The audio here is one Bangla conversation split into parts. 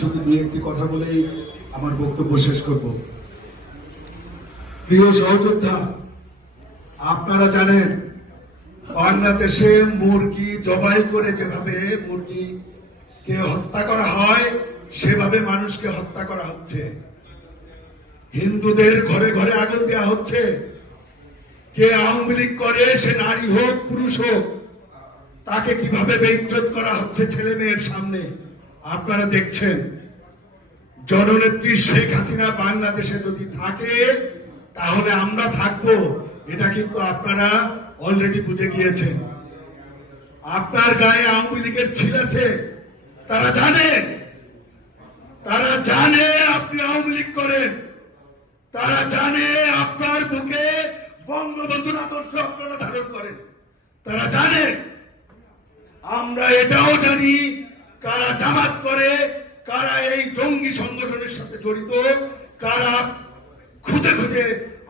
শুধু দুই একটি কথা বলেই আমার বক্তব্য শেষ করব। প্রিয় সহযোদ্ধা, আপনারা জানেন বাংলাদেশে মুরগি জবাই করে যেভাবে মুরগিকে হত্যা করা হয় সেভাবে মানুষকে হত্যা করা হচ্ছে। হিন্দুদের ঘরে ঘরে আগুন দেওয়া হচ্ছে। কে আওয়ামী লীগ করে, সে নারী হোক পুরুষ হোক, তাকে কিভাবে বেইজ্জত করা হচ্ছে ছেলে মেয়ের সামনে আপনারা দেখছেন। জননেত্রী শেখ হাসিনা বাংলাদেশে যদি থাকে তাহলে আমরা থাকবো, এটা কিন্তু আপনারা অলরেডি বুঝে গিয়েছেন। আপনার গায়ে আওয়ামী লীগের ছিল আছে, তারা জানে আপনি আওয়ামী লীগ করেন, তারা জানে আপনার বুকে বঙ্গবন্ধুর আদর্শ আপনারা ধারণ করেন, তারা জানে। আমরা এটাও জানি কারা জামাত করে, কারা এই জঙ্গি সংগঠনের সাথে জড়িত, কারা খুঁজে খুঁজে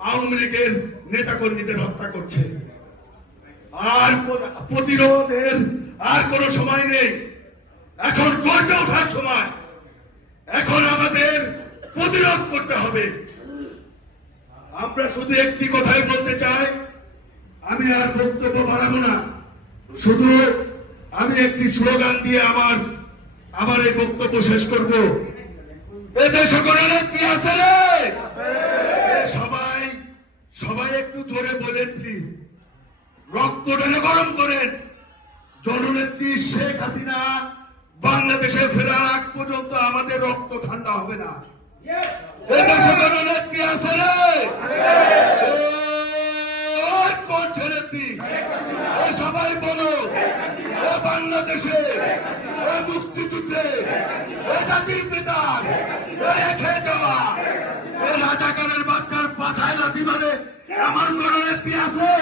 আওয়ামী লীগের নেতা কর্মীদের হত্যা করছে। আর প্রতিরোধের আর কোন সময় নেই, এখন গর্জে ওঠার সময়। এখন আমাদের প্রতিরোধ করতে হবে। আমরা শুধু একটি কথাই বলতে চাই, আমি আর বক্তব্য বাড়াবো না, শুধু আমি একটি স্লোগান দিয়ে আমার এই বক্তব্য শেষ করব। এতে সকলের কি আছে রে? সবাই একটু জোরে বলেন প্লিজ। রক্তটাকে গরম করেন। জননেত্রী শেখ হাসিনা বাংলাদেশে ফেরার আগ পর্যন্ত আমাদের রক্ত ঠান্ডা হবে না। এতে সকলের নেত্রী আছে রে? কোন নেত্রী? সবাই বলো, বাংলাদেশে মুক্তিযুদ্ধে জাতির পিতা খেয়ে যাওয়া রাজাকারের বাচ্চার পাছায় লাথি মারে আমার জননেত্রী আছে।